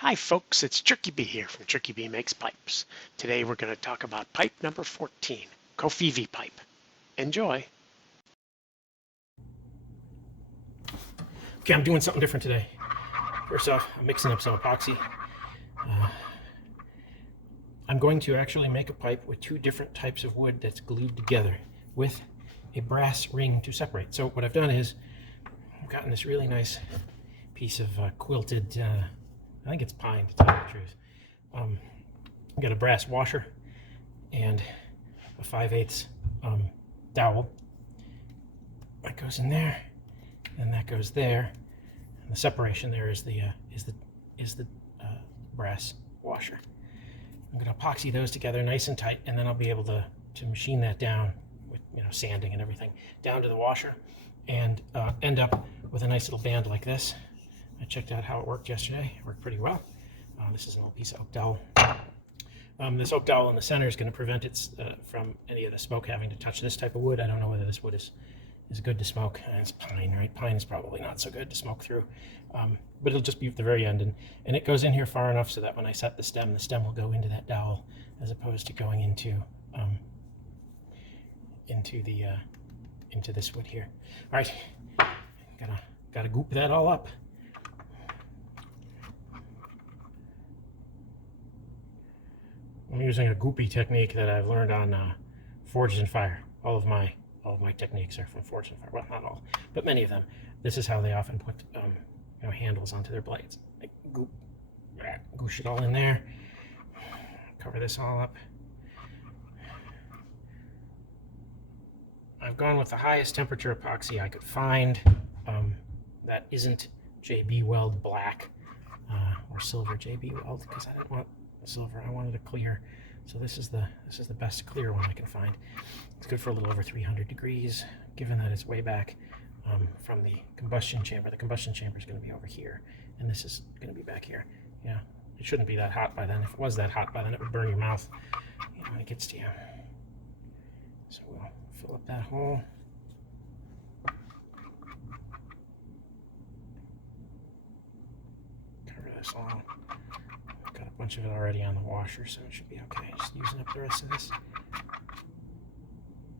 Hi folks, it's CherkyB here from CherkyB Makes Pipes. Today we're going to talk about pipe number 14, Covfefe pipe. Enjoy! Okay, I'm doing something different today. First off, I'm mixing up some epoxy. I'm going to actually make a pipe with two different types of wood that's glued together with a brass ring to separate. So what I've done is I've gotten this really nice piece of quilted, I think it's pine to tell you the truth. I've got a brass washer and a 5/8 dowel. That goes in there, and that goes there. And the separation there is the brass washer. I'm going to epoxy those together nice and tight, and then I'll be able to machine that down with sanding and everything down to the washer, and end up with a nice little band like this. I checked out how it worked yesterday. It worked pretty well. This is an old piece of oak dowel. This oak dowel in the center is going to prevent it from any of the smoke having to touch this type of wood. I don't know whether this wood is good to smoke. It's pine, right? Pine is probably not so good to smoke through, but it'll just be at the very end, and it goes in here far enough so that when I set the stem will go into that dowel as opposed to going into this wood here. All right, gotta goop that all up. I'm using a goopy technique that I've learned on Forged in Fire. All of my techniques are from Forged in Fire. Well, not all, but many of them. This is how they often put handles onto their blades. Like goosh it all in there. Cover this all up. I've gone with the highest temperature epoxy I could find. That isn't JB Weld Black or Silver JB Weld, because I didn't want silver. I wanted a clear, so this is the best clear one I can find. It's good for a little over 300 degrees, given that it's way back from the combustion chamber. The combustion chamber is going to be over here, and this is going to be back here. Yeah, it shouldn't be that hot by then. If it was that hot by then, it would burn your mouth when it gets to you. So we'll fill up that hole. Cover this all. Got a bunch of it already on the washer, so it should be okay. Just using up the rest of this. I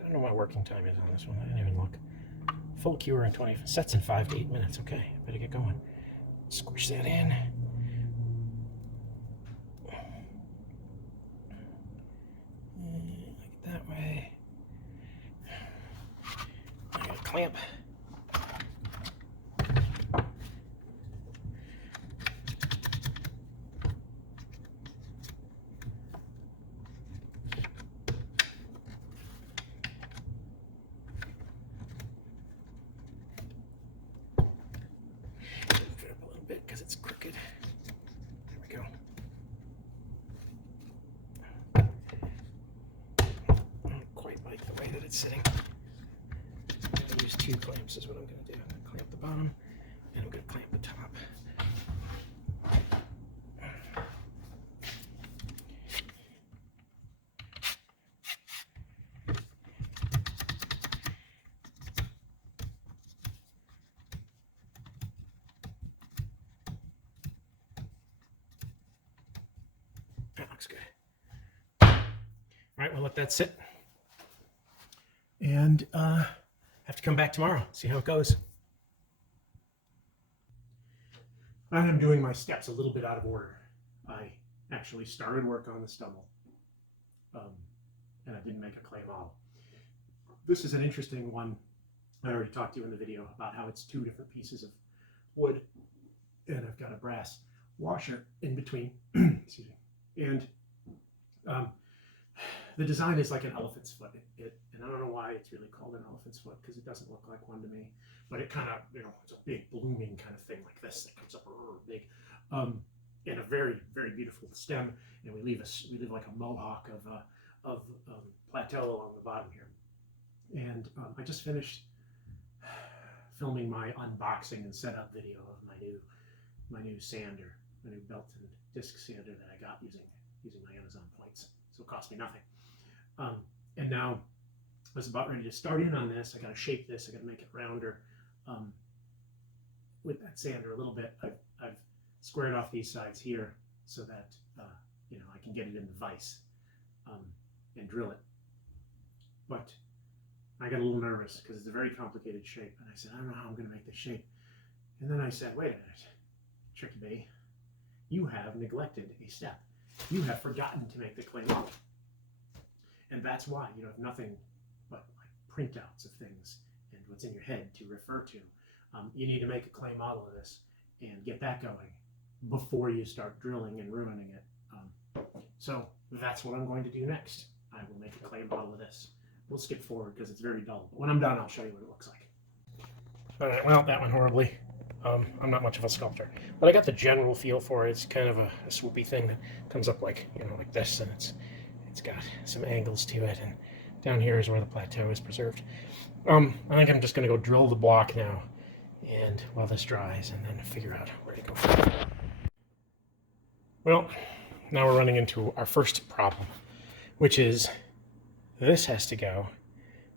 don't know what working time is on this one. I didn't even look. Full cure in 20 sets in 5 to 8 minutes. Okay, better get going. Squish that in. Like that way. I got a clamp. Because it's crooked. There we go. I don't quite like the way that it's sitting. I'm going to use 2 clamps is what I'm going to do. I'm going to clamp the bottom, and I'm going to clamp the top. That looks good. All right, we'll let that sit. And have to come back tomorrow, see how it goes. I'm doing my steps a little bit out of order. I actually started work on the stubble, and I didn't make a clay model. This is an interesting one. I already talked to you in the video about how it's 2 different pieces of wood, and I've got a brass washer in between. Excuse me. And the design is like an elephant's foot. And I don't know why it's really called an elephant's foot, because it doesn't look like one to me. But it kind of, it's a big blooming kind of thing like this that comes up big, and a very, very beautiful stem. And we leave like a mohawk of plateau along the bottom here. And I just finished filming my unboxing and setup video of my new sander, my new belt and disc sander that I got using my Amazon points. So it cost me nothing. And now I was about ready to start in on this. I got to shape this. I got to make it rounder with that sander a little bit. I've squared off these sides here so that you know, I can get it in the vise and drill it. But I got a little nervous because it's a very complicated shape, and I said, I don't know how I'm going to make this shape. And then I said, wait a minute, CherkyB, you have neglected a step. You have forgotten to make the clay model. And that's why you have nothing but like printouts of things and what's in your head to refer to. You need to make a clay model of this and get that going before you start drilling and ruining it. So that's what I'm going to do next. I will make a clay model of this. We'll skip forward because it's very dull. But when I'm done, I'll show you what it looks like. All right, well, that went horribly. I'm not much of a sculptor, but I got the general feel for it. It's kind of a swoopy thing that comes up like, you know, like this, and it's got some angles to it, and down here is where the plateau is preserved. I think I'm just going to go drill the block now, and while this dries, and then figure out where to go from there. Well, now we're running into our first problem, which is this has to go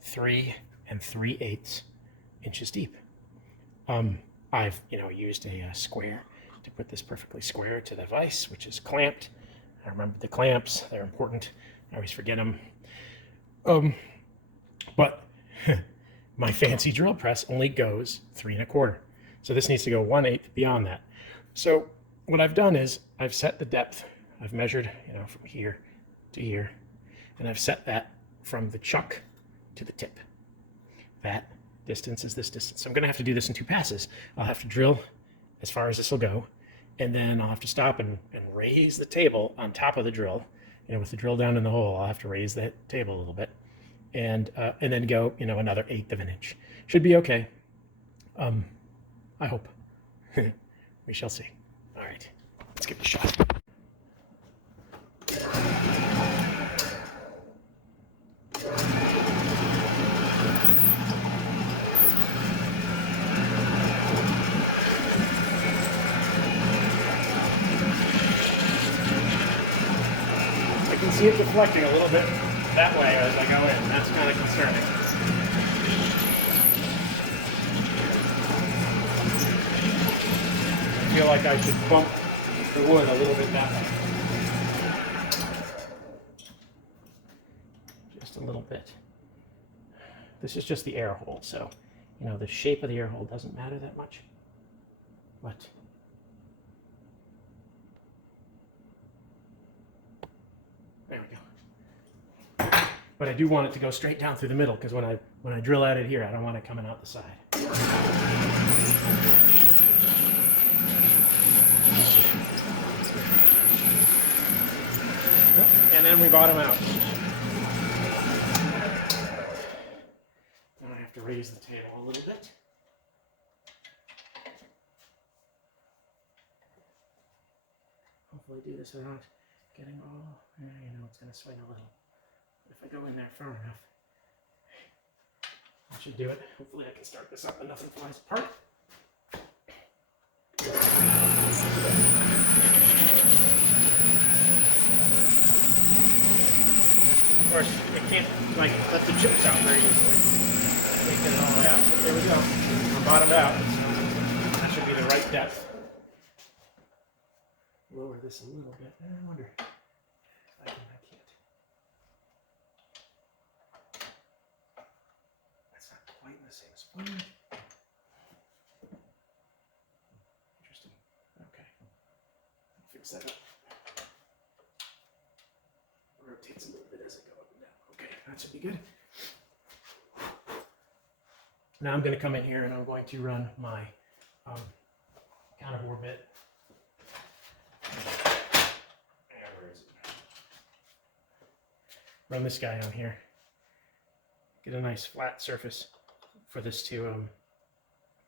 3 3/8 inches deep. I've, you know, used a square to put this perfectly square to the vise, which is clamped. I remember the clamps; they're important. I always forget them. But my fancy drill press only goes 3 1/4, so this needs to go 1/8 beyond that. So what I've done is I've set the depth. I've measured, you know, from here to here, and I've set that from the chuck to the tip. That distance is this distance. So I'm going to have to do this in 2 passes. I'll have to drill as far as this will go, and then I'll have to stop and raise the table on top of the drill. You know, with the drill down in the hole, I'll have to raise that table a little bit, and then go, you know, another 1/8 of an inch. Should be okay. I hope. We shall see. All right, let's give it a shot. I can see it deflecting a little bit that way as I go in. That's kind of concerning. I feel like I should bump the wood a little bit that way. Just a little bit. This is just the air hole, so, you know, the shape of the air hole doesn't matter that much. But there we go. But I do want it to go straight down through the middle, because when I drill at it here, I don't want it coming out the side. And then we bottom out. Now I have to raise the table a little bit. Hopefully do this without getting all, you know, it's going to swing a little. If I go in there far enough, I should do it. Hopefully I can start this up and nothing flies apart. Of course, I can't like let the chips out very easily. Can't get it all the way out. But there we go. I'm bottomed out. So that should be the right depth. Lower this a little bit. I wonder if I can't. That's not quite the same spline. Interesting. Okay. Fix that up. Rotates a little bit as I go up and down. Okay, that should be good. Now I'm going to come in here and I'm going to run my counterbore bit. Where is it? Run this guy on here. Get a nice flat surface for this to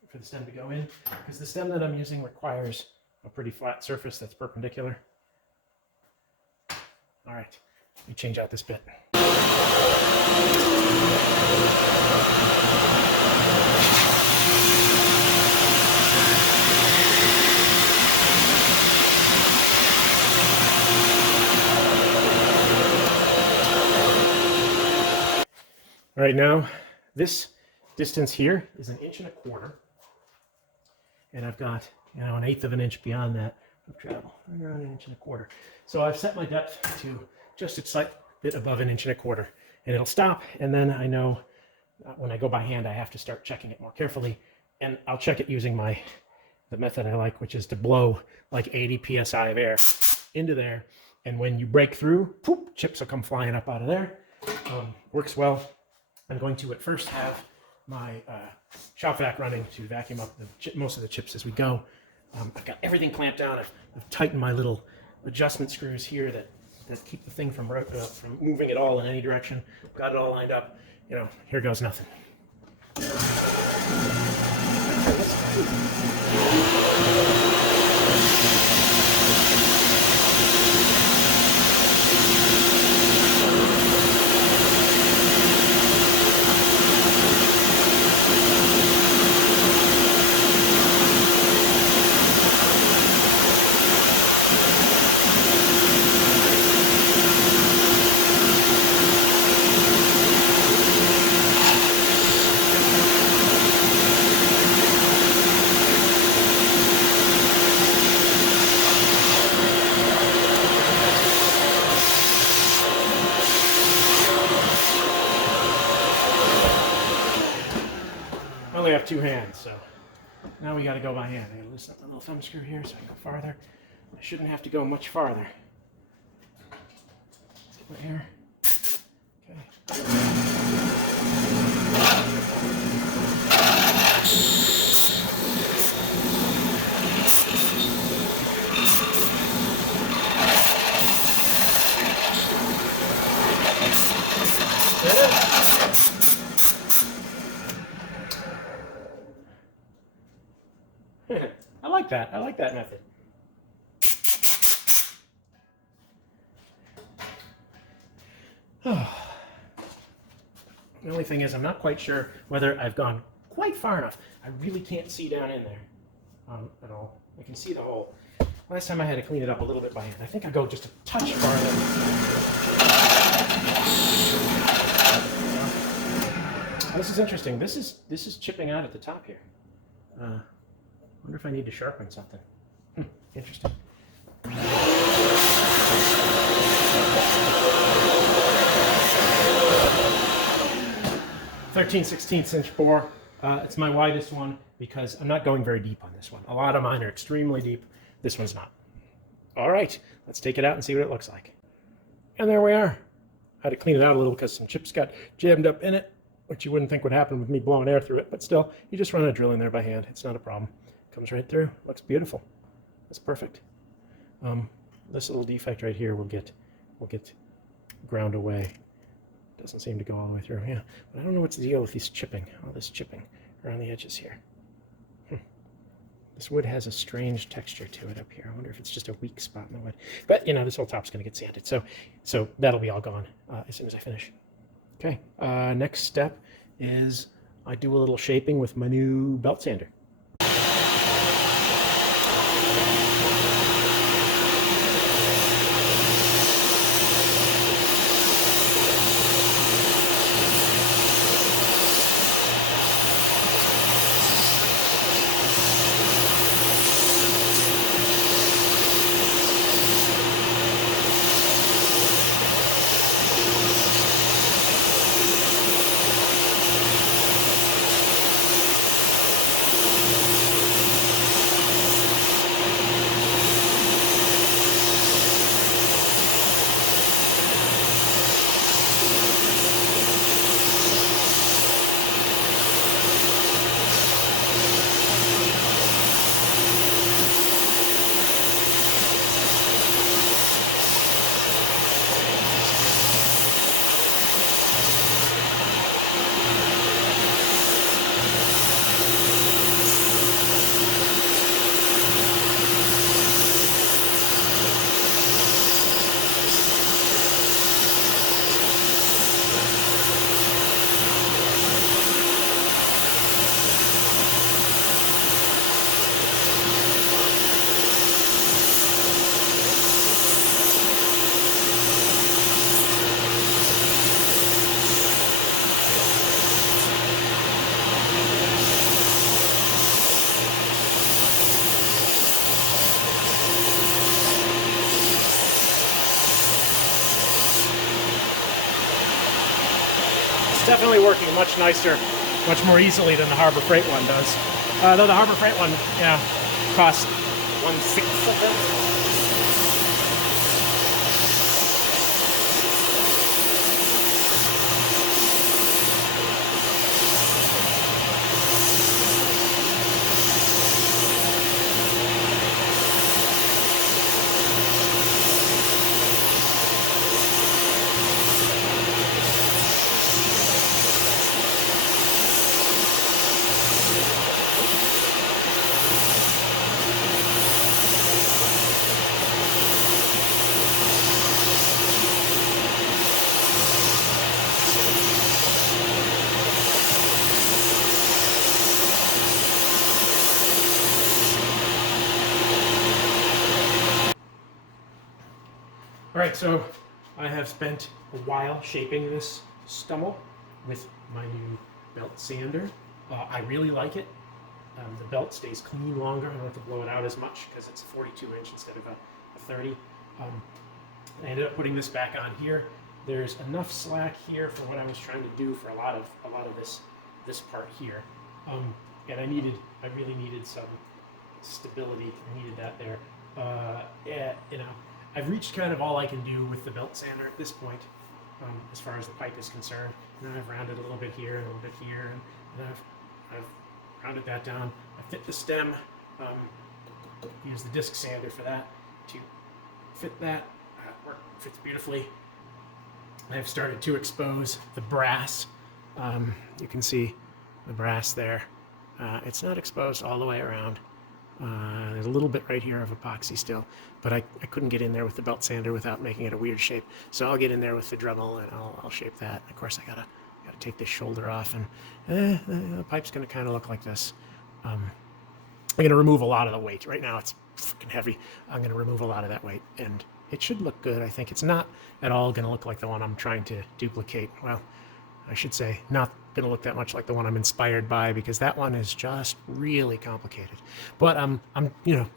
for the stem to go in, because the stem that I'm using requires a pretty flat surface that's perpendicular. All right, let me change out this bit. All right, now this distance here is 1 1/4 inches, and I've got, you know, 1/8 of an inch beyond that of travel, right around 1.25 inches. So I've set my depth to just a slight bit above 1.25 inches, and it'll stop. And then I know when I go by hand, I have to start checking it more carefully, and I'll check it using the method I like, which is to blow like 80 psi of air into there, and when you break through, poop, chips will come flying up out of there. Works well. I'm going to at first have my shop vac running to vacuum up most of the chips as we go. I've got everything clamped down. I've tightened my little adjustment screws here that keep the thing from moving at all in any direction. Got it all lined up. Here goes nothing. I only have 2 hands, so now we got to go by hand. I got to loosen up the little thumb screw here so I can go farther. I shouldn't have to go much farther. Take my air. Okay. I like that. I like that method. Oh. The only thing is I'm not quite sure whether I've gone quite far enough. I really can't see down in there at all. I can see the hole. Last time I had to clean it up a little bit by hand. I think I go just a touch farther. This is interesting. This is chipping out at the top here. Wonder if I need to sharpen something. Interesting. 13/16" bore. It's my widest one because I'm not going very deep on this one. A lot of mine are extremely deep. This one's not. All right, let's take it out and see what it looks like. And there we are. I had to clean it out a little because some chips got jammed up in it, which you wouldn't think would happen with me blowing air through it, but still, you just run a drill in there by hand. It's not a problem. Comes right through. Looks beautiful. That's perfect. This little defect right here will get ground away. Doesn't seem to go all the way through. Yeah, but I don't know what's the deal with these chipping. All this chipping around the edges here. This wood has a strange texture to it up here. I wonder if it's just a weak spot in the wood. But this whole top's going to get sanded, so that'll be all gone as soon as I finish. Okay. Next step is I do a little shaping with my new belt sander. definitely working much nicer, much more easily than the Harbor Freight one does. Though the Harbor Freight one, yeah, costs 1/6 of that. All right, so I have spent a while shaping this stummel with my new belt sander. I really like it. The belt stays clean longer. I don't have to blow it out as much because it's a 42 inch instead of a 30. I ended up putting this back on here. There's enough slack here for what I was trying to do for a lot of this part here. And I really needed some stability. I needed that there. Yeah, you know, I've reached kind of all I can do with the belt sander at this point, as far as the pipe is concerned. And then I've rounded a little bit here, and a little bit here, and I've rounded that down. I fit the stem, use the disc sander for that to fit that. Fits beautifully. I've started to expose the brass. You can see the brass there. It's not exposed all the way around. There's a little bit right here of epoxy still, but I couldn't get in there with the belt sander without making it a weird shape. So I'll get in there with the Dremel and I'll shape that. Of course, I gotta take this shoulder off, and the pipe's gonna kind of look like this. I'm gonna remove a lot of the weight. Right now it's freaking heavy. I'm gonna remove a lot of that weight, and it should look good. I think it's not at all gonna look like the one I'm trying to duplicate. Well, I should say not going to look that much like the one I'm inspired by, because that one is just really complicated. But I'm you know,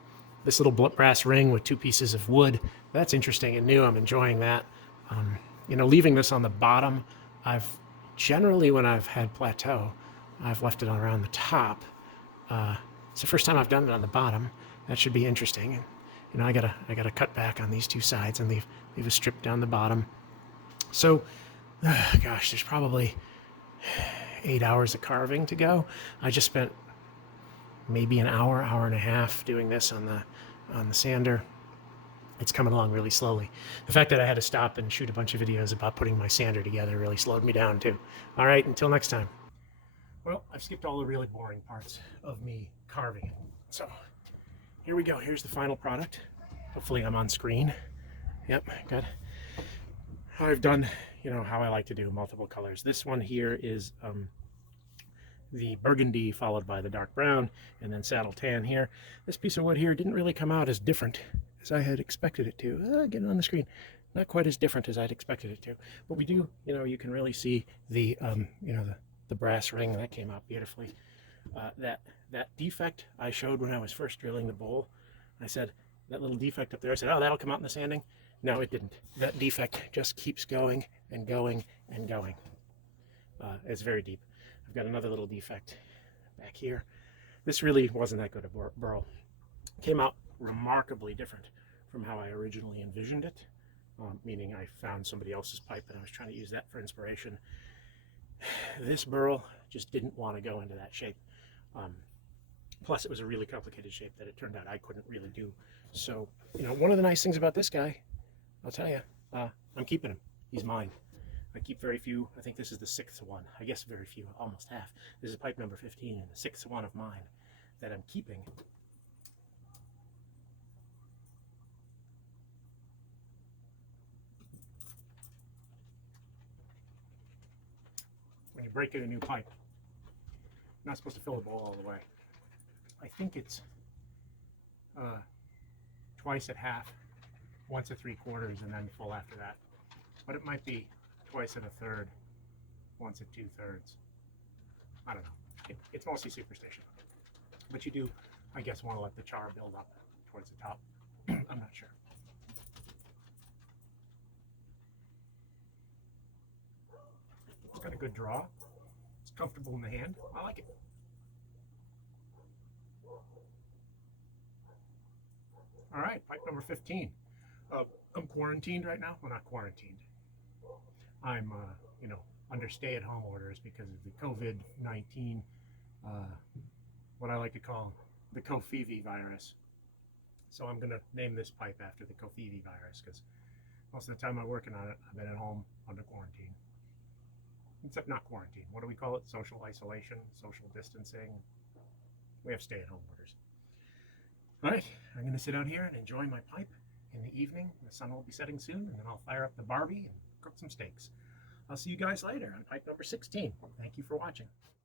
this little brass ring with two pieces of wood, that's interesting and new. I'm enjoying that. You know, leaving this on the bottom, I've generally, when I've had plateau, I've left it around the top. It's the first time I've done it on the bottom. That should be interesting. You know, I gotta cut back on these two sides and leave a strip down the bottom. So, gosh, there's probably 8 hours of carving to go. I just spent maybe an hour and a half doing this on the sander. It's coming along really slowly. The fact that I had to stop and shoot a bunch of videos about putting my sander together really slowed me down too. All right, until next time. Well, I've skipped all the really boring parts of me carving it. So here we go. Here's the final product. Hopefully I'm on screen. Yep, good. I've done, you know, how I like to do, multiple colors. This one here is the burgundy followed by the dark brown, and then saddle tan here. This piece of wood here didn't really come out as different as I had expected it to. Getting on the screen, not quite as different as I'd expected it to. But we do, you know, you can really see the, you know, the brass ring that came out beautifully. That defect I showed when I was first drilling the bowl. I said, that little defect up there, I said, oh, that'll come out in the sanding. No, it didn't. That defect just keeps going and going and going. It's very deep. I've got another little defect back here. This really wasn't that good a burl. Came out remarkably different from how I originally envisioned it, meaning I found somebody else's pipe and I was trying to use that for inspiration. This burl just didn't want to go into that shape. Plus, it was a really complicated shape that it turned out I couldn't really do. So, you know, one of the nice things about this guy, I'll tell you, I'm keeping him. He's mine. I keep very few. I think this is the 6th one. I guess very few, almost half. This is pipe number 15 and the 6th one of mine that I'm keeping. When you break in a new pipe, you're not supposed to fill the bowl all the way. I think it's twice at half, once at 3/4, and then full after that. But it might be twice at 1/3, once at 2/3. I don't know. It's mostly superstition. But you do, I guess, want to let the char build up towards the top. I'm not sure. It's got a good draw. It's comfortable in the hand. I like it. All right, pipe number 15. I'm quarantined right now. Well, not quarantined. I'm, under stay-at-home orders because of the COVID-19, what I like to call the Covfefe virus. So I'm going to name this pipe after the Covfefe virus because most of the time I'm working on it, I've been at home under quarantine. Except not quarantine. What do we call it? Social isolation, social distancing. We have stay-at-home orders. All right, I'm going to sit out here and enjoy my pipe in the evening. The sun will be setting soon, and then I'll fire up the Barbie and cook some steaks. I'll see you guys later on pipe number 16. Thank you for watching.